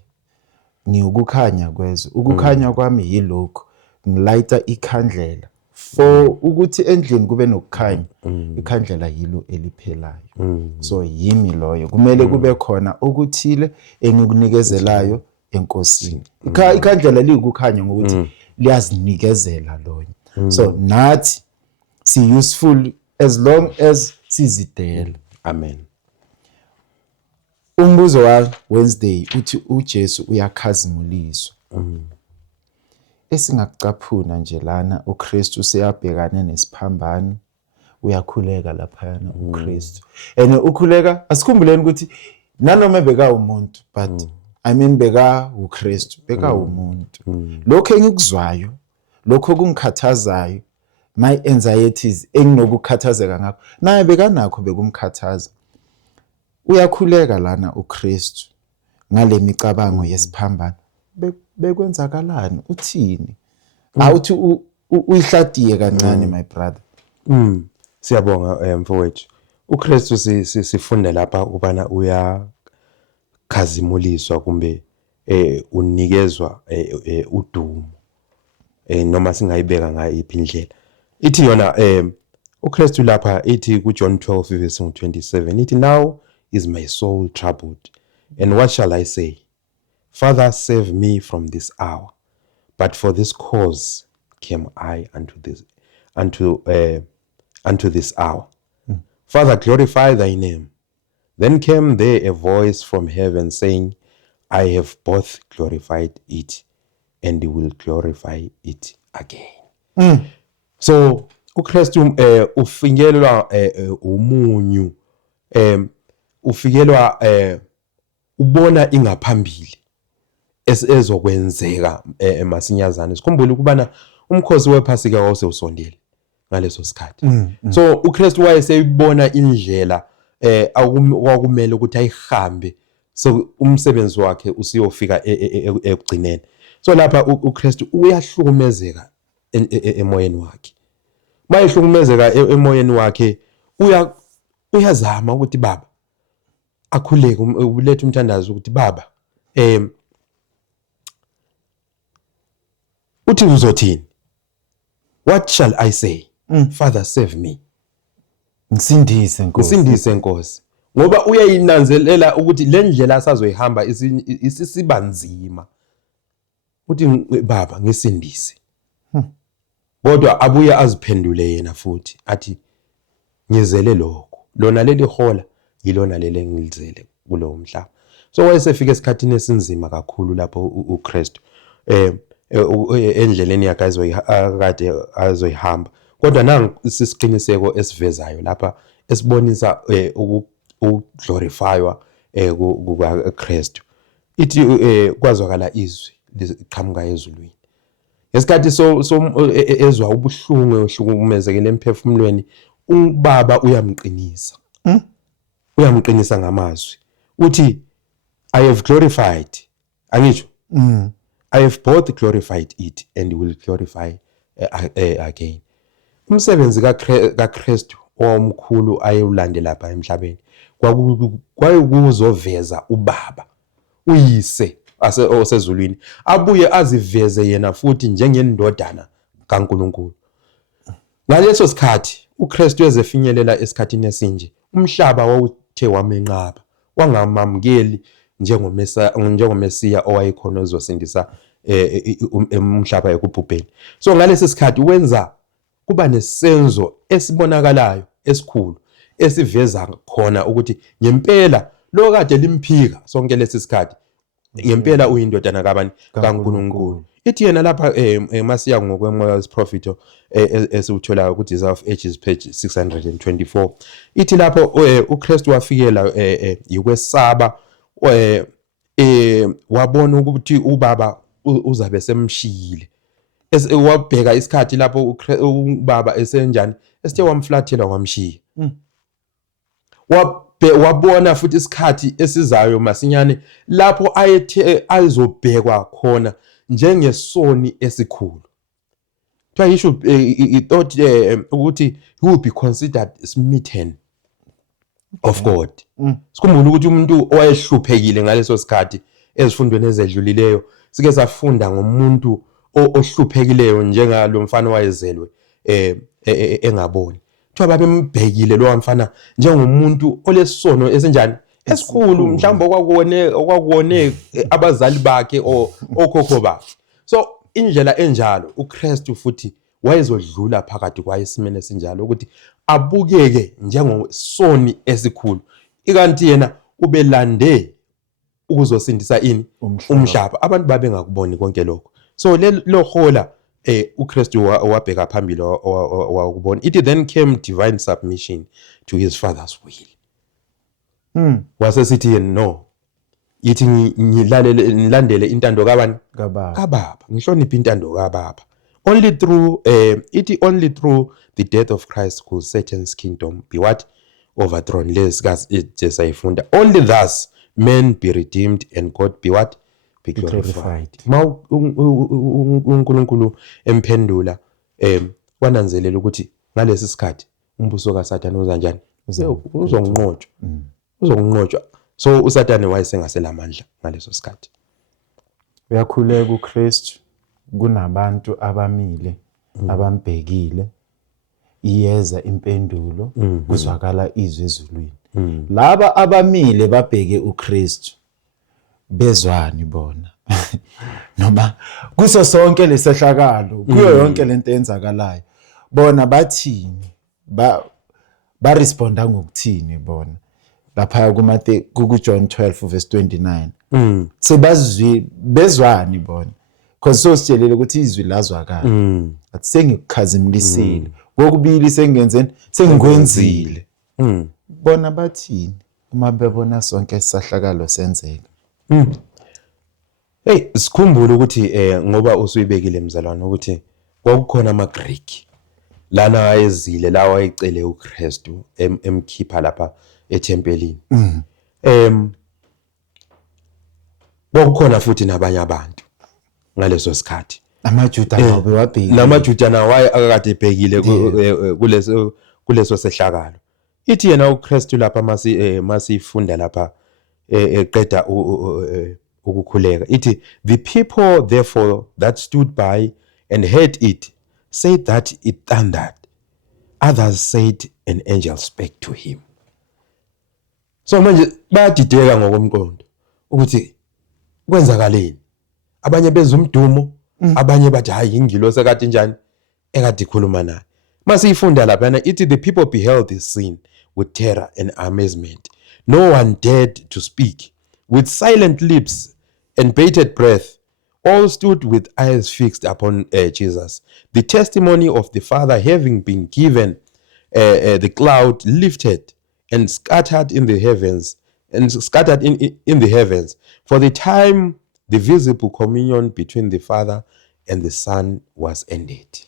ngiyukukhanya kwezwe. Ukukhanya kwami yilokho ngilayita ikhandlela for ukuthi endlini kube nokukhanya. Ikhandlela yilo eliphelayo. So yimi loyo kumele kube khona okuthile engikunikezelayo enkosini. Ikhandlela likukhanya ngokuthi liyazinikezela lona. So nathi si useful as long as sizidela. Amen. Umbuzo wa Wednesday uthi uJesu uyakhazimuliswa. Esingakucaphuna nje lana uKristu seyabhekana nesiphambano uyakhuleka lapha na uKristu. And ukhuleka asikhumbuleni ukuthi nanoma beka umuntu but I mean beka uKristu beka umuntu. Lokho engikuzwayo lokho kungikhathazayo my anxieties enginokukhathazeka ngakho naye bekanakho bekumkhathaza. Uyakhuleka lana uKristu ngale micabango yesiphambano bekwenzakalani uthini awuthi uyihladiye kancane my brother. Siyabonga mfowethu uKristu sifunda lapha ubana uyakhazimuliswa kumbe unikezwa udumo noma singayibeka ngayiphi indlela. Ithi yona uKristu lapha ithi kuJohn 12 verse 27 ithi, now is my soul troubled, and what shall I say? Father, save me from this hour. But for this cause came I unto this hour. Father, glorify thy name. Then came there a voice from heaven saying, I have both glorified it and will glorify it again. So uKristu ufikelwa umunyu, ufikelwa ubona ingaphambili ezokwenzeka masinyazana. Sikhumbule ukubana umkhosi wePhasika wawusewusondele ngaleso sikhathi. So uKristu wayeseyibona indlela kwakumele ukuthi ayihambe, so umsebenzi wakhe usiyofika ekugcineni. So lapha uKristu uyahlukumezeka emoyeni wakhe. Mayehlukumezeka emoyeni wakhe uyazama ukuthi baba akhuleke, ulethe umthandazo ukuthi baba uthi uzothini? What shall I say? Father, save me. Nsindise Nkosi. Nsindise Nkosi. Ngoba uyayinanzelela ukuthi le ndlela asazoyihamba isibanzima. Uthi baba ngisindise. Kodwa abuye aziphendule yena futhi athi ngizele lokho. Lona leli hola yilona leli engilizele kulowo mhlaba. So wayesefika esikhathini esinzima kakhulu lapho uKristu endleleni yakhe akade azoyihamba. Kodwa nangu isiqiniseko esivezayo lapha esibonisa ukuglorifywa kukaKristu. Ithi kwazwakala izwi liqhamuka ezulwini. Ngesikhathi ezwa ubuhlungu ehlukumezekile emphefumulweni, ubaba uyamqinisa. Uyamqinisa ngamazwi. Uthi I have glorified. Angisho? I have both glorified it and will glorify again. Umsebenzi kaKristu omkhulu ayewulande lapha emhlabeni kwakuzoveza ubaba, uyise osezulwini, abuye aziveze yena futhi njengendodana kaNkulunkulu. Ngaleso sikhathi uKristu ezefinyelela esikhathini esinje, umhlaba wawuthe wamenqaba, wangamamukeli njengomesiya owayekhona ozosindisa umhlaba ekubhubheni. So ngalesi sikhathi wenza kuba nesenzo esibonakalayo esikhulu esiveza khona ukuthi ngempela lo kade limphika sonke lesi sikhathi ngempela uyindodana kabani? kaNkulunkulu. Ithi yena lapha masiya ngokwemoya wesiprofito esiwuthola ku Desire of Ages page 624. Ithi lapho uKristu wafikela yikwesaba wabona ukuthi ubaba uzabe semshiyile. Wabheka isikhathi lapho ubaba esenjani, esithe wamflathela wamshiya. Wabona futhi isikhathi esizayo masinyane lapho ayethe azobhekwa khona njengesoni esikhulu. He thought ukuthi he would be considered smitten of God. Sikhumbula ukuthi umuntu owayehluphekile ngaleso sikhathi ezifundweni ezedlulileyo sike safunda ngomuntu ohluphekileyo njengalo mfana wayezelwe engaboni. Kuthiwa babembhekile lo mfana njengomuntu olesono esenjani esikhulu, mhlawumbe okwakuone abazali bakhe okhokho bakhe. So indlela enjalo uKristu futhi wayezodlula phakathi kwayesimene esinjalo ukuthi abukeke njengosoni esikhulu, ikanti yena ubelande ukuzosindisa ini? Umhlaba. Abantu babengakuboni konke lokho. So lo hola uKristu wabheka phambili wakubona. It then came divine submission to his father's will. Wasesithi no, yithi ngilandele intando kabani? Kababa. Ngihloniphe intando kababa. Only through the death of Christ could Satan's kingdom be what? Overthrown. Sayifunda. Only thus men be redeemed and God be what? Be glorified. uNkulunkulu emphendula wananzelela ukuthi ngalesi sikhathi umbuso kaSathane uzanjani? Uzonqotshwa. So uSathane wayesengaselamandla ngaleso sikhathi. uyakhuleka uKristu kunabantu abamile abambhekile iyeza impendulo kuzwakala izwi ezulwini. Laba abamile babheke uKristu bezwani bona noma kuso sonke lesehlakalo kuyo yonke lento eyenzakalayo bona bathini ba responda ngokuthini bona lapha ku John 12 verse 29 sebazwi bezwani bona because sositshelile ukuthi izwi lazwakala athi sengikukhazimlisile kokubili sengikwenzile bona bathini uma bebona sonke isahlakalo senzeka. Hey sikhumbule ukuthi ngoba usuyibekile mzalwane ukuthi kwakukhona amaGreek lana ayezile lawa ayicele uKristu emkhipha lapha ethempelini. Kwakukhona futhi nabanye abantu ngaleso sikhathi. AmaJuda nawo bewabhekile. NamaJuda nawo akade ebhekile kuleso sehlakalo. Ithi yena uKristu lapha masifunda lapha eqeda ukukhuleka. Ithi the people therefore that stood by and heard it said that it thundered. Others said an angel spake to him. So manje bayadideka ngokomqondo ukuthi kwenzakaleni. Abanye bezwe umdumo, abanye bathi hayi ingilosi ekade njani ekade ikhuluma naye. Masifunda lapha ithi the people beheld this scene with terror and amazement. No one dared to speak. With silent lips and bated breath, all stood with eyes fixed upon Jesus. The testimony of the Father having been given, the cloud lifted and scattered in the heavens, in the heavens. For the time, the visible communion between the Father and the Son was ended.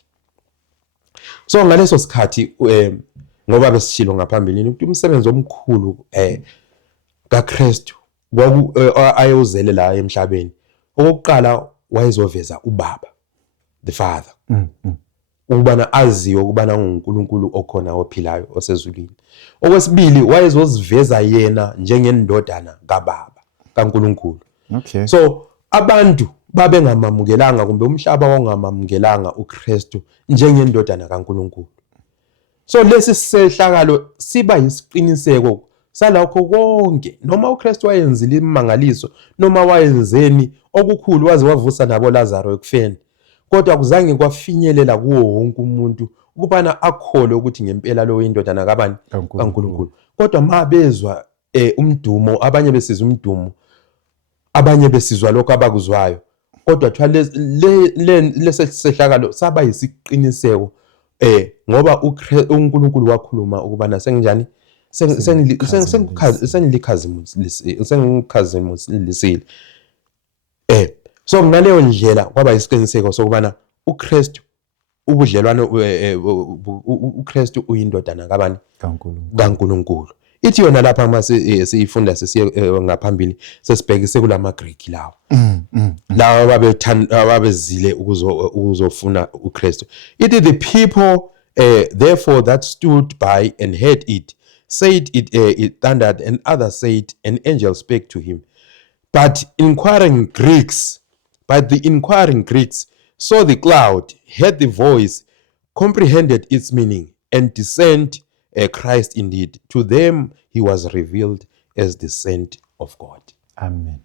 So ngaleso sikhathi ngoba besishilo ngaphambilini ukuthi umsebenzi omkhulu kaKristu ayozele la emhlabeni okokuqala wayezoveza uBaba the Father ukubana aziwe ukubana nguNkulunkulu okhona ophilayo osezulwini. Okwesibili wayezoziveza yena njengendodana kaBaba kaNkulunkulu. Okay. So abantu babengamamukelanga kumbe umhlaba wongamamukelanga uKristu njengendodana kaNkulunkulu. So lesi sehlakalo siba yisiqiniseko salakho konke noma uKristu wayenzile imangaliso noma wayenzeni okukhulu waze wavusa nabo Lazaro ekufeni kodwa akuzange kwafinyelela kuwo wonke umuntu ukubana akholwe ukuthi ngempela lo indodana kabani kaNkulunkulu. Kodwa mabezwa umdumo abanye besizwa umdumo abanye besizwa lokho abakuzwayo kodwa thwa lesi sehlakalo saba yisiqiniseko ngoba uNkulunkulu wakhuluma ukubana senginjani sengikhazimusile. So ngaleyo ndlela kwaba isiqiniseko sokubana uKristu ubudlelwano uKristu uyindodana kabani kaNkulunkulu. Ithi yona lapha masifunda sesiye ngaphambili sesibhekise kulamaGreek lawo lawa ababezile ukuzofuna uKristu. Ithi the people therefore that stood by and heard it said it thundered, and others said an angel spake to him. But the inquiring Greeks saw the cloud, heard the voice, comprehended its meaning, and discerned Christ indeed. To them he was revealed as the Son of God. Amen.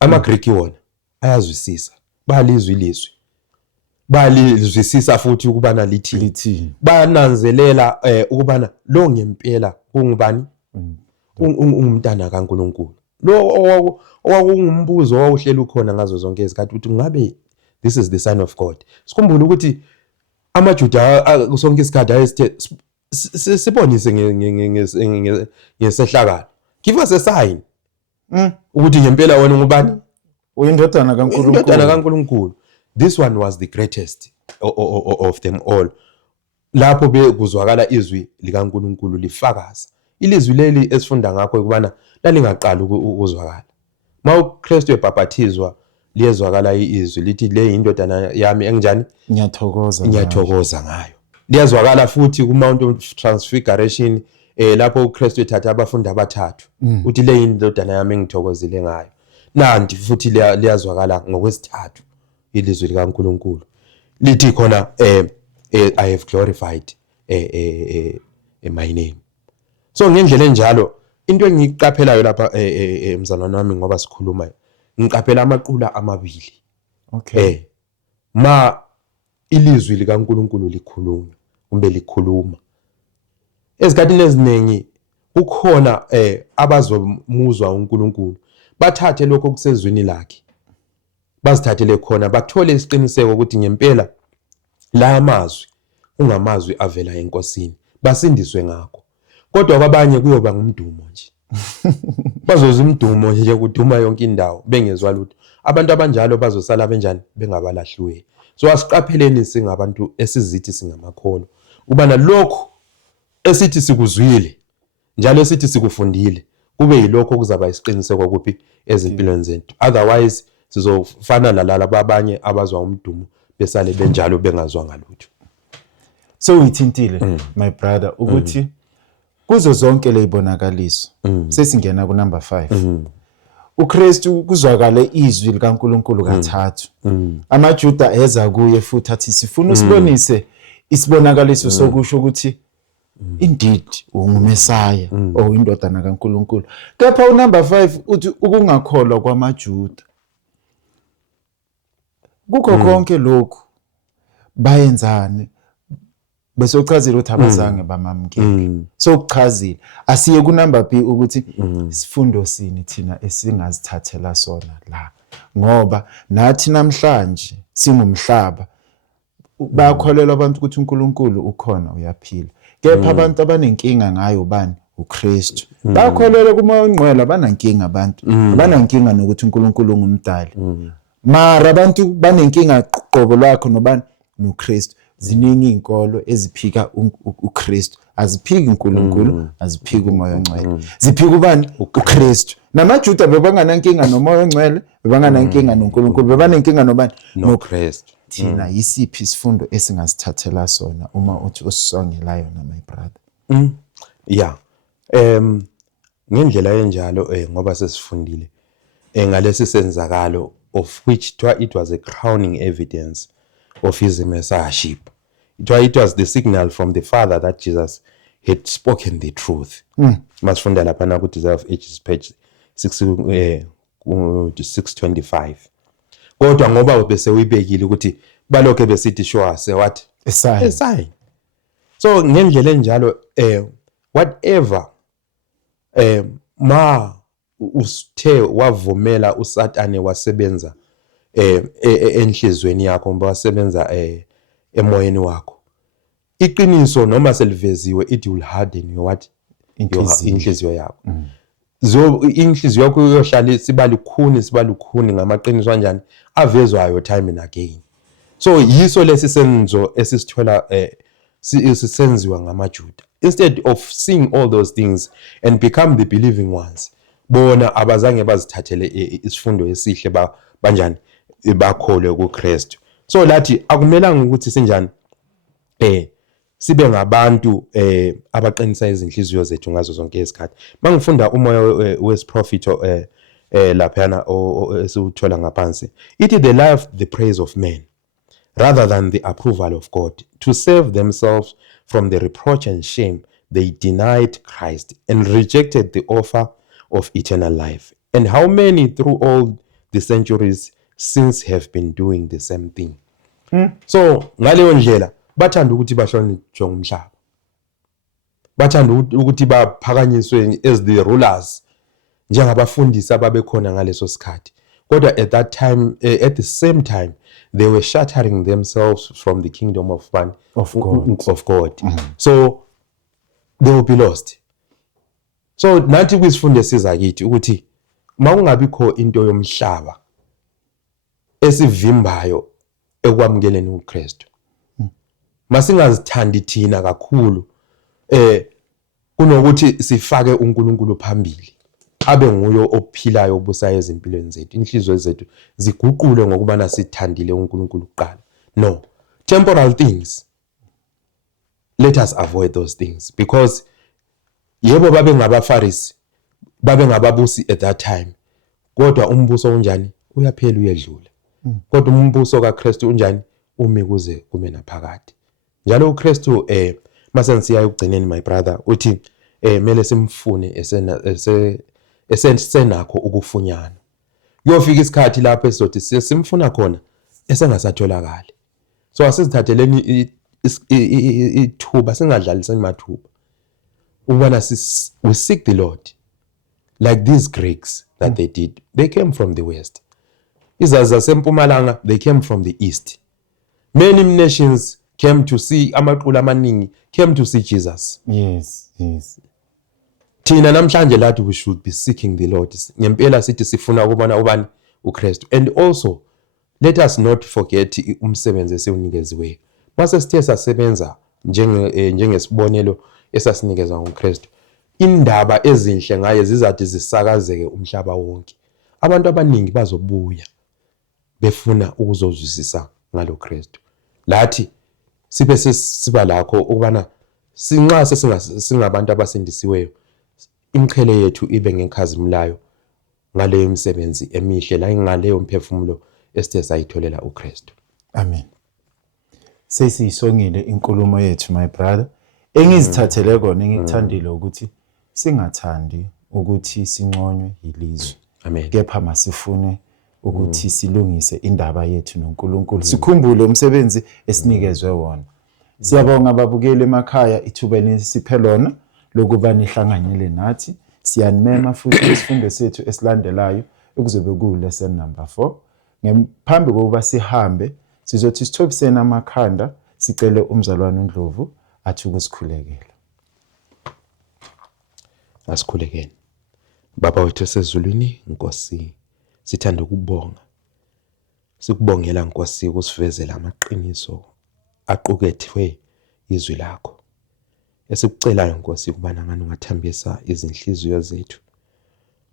AmaGreek wona ayazwisisa, balizwi ilizwi. Balizwisisa futhi ukubana lithini. Bananzelela ukubana lo ngempela kungubani? Ungumntana kaNkulunkulu. Lo owakungumbuzo owawuhlela ukhona ngazo zonke izikhathi ukuthi ngabe this is the Son of God. Sikhumbule ukuthi amaJuda sonke isikhathi ayesithe sibonise ngesehlakalo. Give us a sign. Ukuthi ngempela wena ngubani? Uyindodana kaNkulunkulu. This one was the greatest of them all. Lapho bekuzwakala izwi likaNkulunkulu lifakaza. Ilizwi leli esifunda ngakho ukubana lalingaqali ukuzwakala. MawuKristu ebhaphathizwa liyezwakala izwi lithi le indodana yami engjani? Ngiyathokoza ngayo. Liyazwakala futhi ku Mount of Transfiguration lapho uKristu ethatha abafundi abathathu uthi le indodana yami engithokozile ngayo. nanti futhi liyazwakala ngokwesithathu ilizwi likaNkuluNkulu lithi khona I have glorified my name. So ngendlela enjalo into engiyiqaphelayo lapha mzalwane wami ngoba sikhuluma ngiqaphela amaqula amabili. Okay. Ma ilizwi likaNkuluNkulu likhulunywa kumbe likhuluma ezikhathini eziningi kukhona abazomuzwa uNkulunkulu bathathe lokho kusezwini lakhe bazithathele khona bathole isiqiniseko ukuthi ngempela la amazwi ungamazwi avela enkosini basindiswe ngakho kodwa kwabanye kuyoba ngumdumo nje bazozwa umdumo nje kuduma yonke indawo bengezwa lutho abantu abanjalo bazosala benjani bengabalahliwe. So asiqapheleni singabantu esizithi singamakholwa ubana lokho esithi sikuzwile njalo esithi sikufundile kube yilokho kuzaba isiqiniseko kuphi ezimpilweni zethu, otherwise sizofana lalabo abanye abazwa umdumo besale benjalo bengazwa ngalutho. So uyithintile my brother ukuthi kuzo zonke lezibonakaliso sesingena ku number 5 uKristu kuzwakale izwi likaNkuluNkulu kathathu amaJuda eza kuye futhi athi sifuna usibonise isibonakaliso sokusho ukuthi indeed ungumesaya indodana kaNkuluNkulu. Kepha unumber 5 uthi ukungakholwa kwamaJuda kukho konke lokhu bayenzani bese uchazile ukuthi abazange bamamukele. So ukuchazile asiye ku number B ukuthi isifundo sini thina esingazithathela sona la ngoba nathi namhlanje singumhlaba bayakholelwa abantu ukuthi uNkulunkulu ukhona uyaphila. Kepha abantu abanenkinga ngayo bani uKristu bakholelwa kumoya ongcwele abanankinga abantu abanankinga nokuthi uNkulunkulu ungumdali mara abantu banenkinga qobo lwakho nobani noKristu. Ziningi inkolo eziphika uKristu aziphiki uNkulunkulu aziphiki umoya ongcwele ziphika ubani uKristu. NamaJuda bebanganankinga nomoya ongcwele bebanganankinga noNkulunkulu bebanenkinga nobani noKristu. Thina yisiphi isifundo esingasithathela sona uma uthi usongelayo na my brother? Yeah. Ngendlela enjalo ngoba sesifundile ngalesi senzakalo of which it was a crowning evidence of his messiahship. It was the signal from the Father that Jesus had spoken the truth. Masifunda lapha na ku Desire of Ages page 625. Kodwa ngoba bese uyibekile ukuthi balokho besithi sure se what A sign. So ngendlela enjalo whatever ma usithe wavumela uSathane wasebenza enhlizweni yakho ngoba wasebenza emoyeni wakho iqiniso noma seliveziwe it will harden your what inhliziyo yakho inhliziyo yakho iyohlala sibalukhuni ngamaqiniso kanjani avezwayo time and again. So yiso lesi senzo esisithola sisenziwa ngamaJuda instead of seeing all those things and become the believing ones bona abazange bazithathele isifundo esihle banjani bakholwe kuKristu. So lathi akumelanga ukuthi sinjani sibe ngabantu abaqinisa izinhliziyo zethu ngazo zonke izikhathi. Mangifunda umoya wesiprophet laphana esiwuthola ngaphansi ithi they love the praise of men rather than the approval of God. To save themselves from the reproach and shame they denied Christ and rejected the offer of eternal life. And how many through all the centuries since have been doing the same thing. So ngaleyo ndlela bathanda ukuthi bahlonitshwe ngumhlaba, bathanda ukuthi baphakanyiswe as the rulers njengabafundisi ababekhona ngaleso sikhathi. Kodwa at that time at the same time they were shattering themselves from the kingdom of God. So they will be lost. So nathi kwisifundo siza kithi ukuthi mawungabikho into yomhlaba esivimbayo ekwamukeleni uKristu. Masingazithandi thina kakhulu kunokuthi sifake uNkulunkulu phambili abe nguyo ophilayo obusayo ezimpilweni zethu. Inhliziyo zethu ziguqule ngokubana sithandile uNkulunkulu kuqala. No, temporal things, let us avoid those things because yebo babe ngabaFarisi babe ngababusi at that time Kodwa umbuso unjani? Uyaphela uyedlula. Kodwa umbuso kaKristu unjani? Umi kuze kume naphakade. Njalo uKristu mase ngisiya ekugcineni my brother uthi mele simfune esenakho ukufunyana. Kuyofika isikhathi lapho esizothi simfuna khona esengasatholakali. So asizithatheleni ithuba singadlalisani mathuba. Ukubana we seek the Lord like these Greeks that they did. They came from the west. Izazi zasempumalanga, they came from the east. Many nations came to see, amaqulu amaningi came to see Jesus. Yes. Thina namhlanje lathi we should be seeking the Lord. Ngempela sithi sifuna ukubona ubani uKristu. And also let us not forget umsebenzi esiwunikeziweyo. Mase sithe sasebenza njengesibonelo esasinikezwa nguKristu. Indaba ezinhle ngaye zizathi zisakazeke umhlaba wonke. Abantu abaningi bazobuya befuna ukuzozwisisa ngalo Kristu. Lathi sibe siba lakho ukubana sinxa singabantu abasindisiweyo imqhele yethu ibe ngekhazimlayo ngaleyo imisebenzi emihle la ngaleyo mphefumulo esithe sayitholela uKristu. Amen. Sesiyisongile inkulumo yethu my brother. Engizithathele kona engikuthandile ukuthi singathandi ukuthi sinconywe yilizwe. Amen. Kepha masifune ukuthi silungise indaba yethu noNkulunkulu. Sikhumbule umsebenzi esinikezwe wona. Siyabonga ababukeli emakhaya ithuba lesiphe lona lokuba nihlanganyele nathi. Siyanimema futhi isifundo sethu esilandelayo ukuzobe ku lesson number 4. Ngaphambi kokuba sihambe sizothi sithobisene amakhanda sicele umzalwane uNdlovu athi ukusikhulekela. Asikhulekeni. Baba wethu sezulwini, Nkosi, sithanda ukubonga. Sikubongela Nkosi ukusivezela amaqiniso aqukethwe izwi lakho. Esikucelayo Nkosi ukubana ngani ungathambisa izinhliziyo zethu.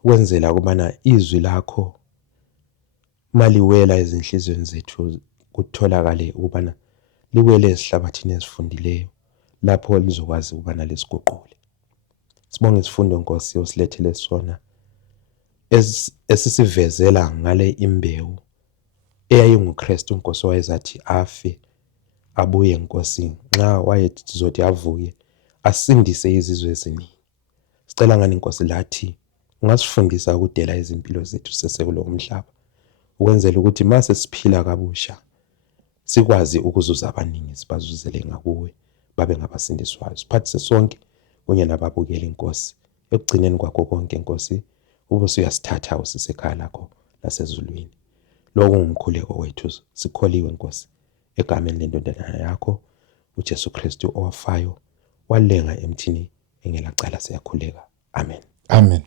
Ukwenzela ukubana izwi lakho maliwela ezinhliziyweni zethu kutholakale ukubana liwele esihlabathini esifundileyo lapho lizokwazi ukubana lesiguqule. Sibonge isifundo Nkosi osilethele sona esisivezela ngale imbewu eyayinguKristu Nkosi wayezathi afe abuye Nkosi nxa wayezothi avuye asindise izizwe eziningi. Sicela ngani Nkosi lathi ungasifundisa ukudela izimpilo zethu sesekulo umhlaba ukwenzela ukuthi mase siphila kabusha sikwazi ukuzuza abaningi sibazuzele ngakuwe babe ngabasindiswayo. Siphathise sonke kunye nababukeli Nkosi ekugcineni kwakho konke Nkosi ube usuyasithatha usisekhaya lakho lasezulwini. Lokho ngumkhuleko wethu sikholiwe Nkosi egameni lendodana yakho uJesu Kristu owafayo walenga emthini engelacala siyakhuleka. Amen. Amen.